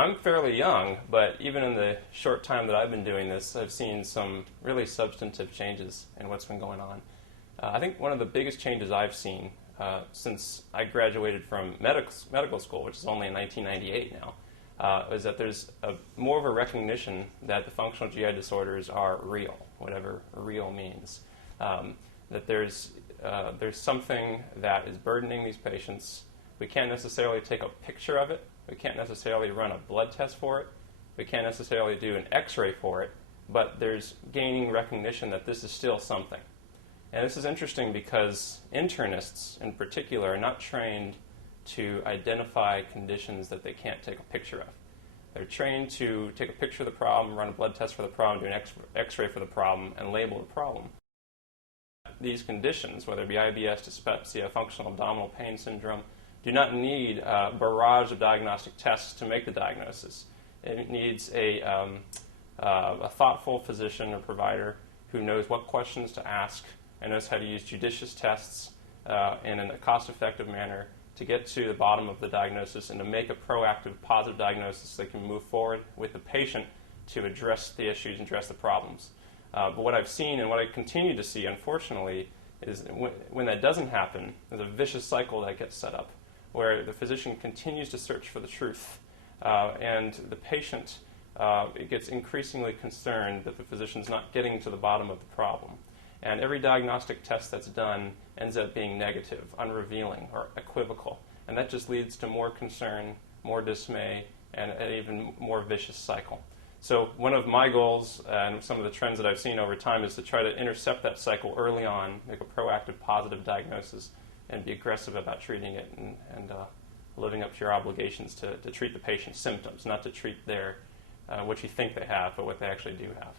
I'm fairly young, but even in the short time that I've been doing this, I've seen some really substantive changes in what's been going on. I think one of the biggest changes I've seen since I graduated from medical school, which is only in 1998 now, is that there's more of a recognition that the functional GI disorders are real, whatever real means. That there's something that is burdening these patients. We can't necessarily take a picture of it. We can't necessarily run a blood test for it. We can't necessarily do an x-ray for it. But there's gaining recognition that this is still something. And this is interesting because internists, in particular, are not trained to identify conditions that they can't take a picture of. They're trained to take a picture of the problem, run a blood test for the problem, do an x-ray for the problem, and label the problem. These conditions, whether it be IBS, dyspepsia, functional abdominal pain syndrome, do not need a barrage of diagnostic tests to make the diagnosis. It needs a thoughtful physician or provider who knows what questions to ask and knows how to use judicious tests in a cost-effective manner to get to the bottom of the diagnosis and to make a proactive, positive diagnosis so they can move forward with the patient to address the issues and address the problems. But what I've seen and what I continue to see, unfortunately, is when that doesn't happen, there's a vicious cycle that gets set up where the physician continues to search for the truth and the patient gets increasingly concerned that the physician's not getting to the bottom of the problem. And every diagnostic test that's done ends up being negative, unrevealing, or equivocal. And that just leads to more concern, more dismay, and an even more vicious cycle. So one of my goals and some of the trends that I've seen over time is to try to intercept that cycle early on, make a proactive, positive diagnosis, and be aggressive about treating it and living up to your obligations to treat the patient's symptoms, not to treat their what you think they have, but what they actually do have.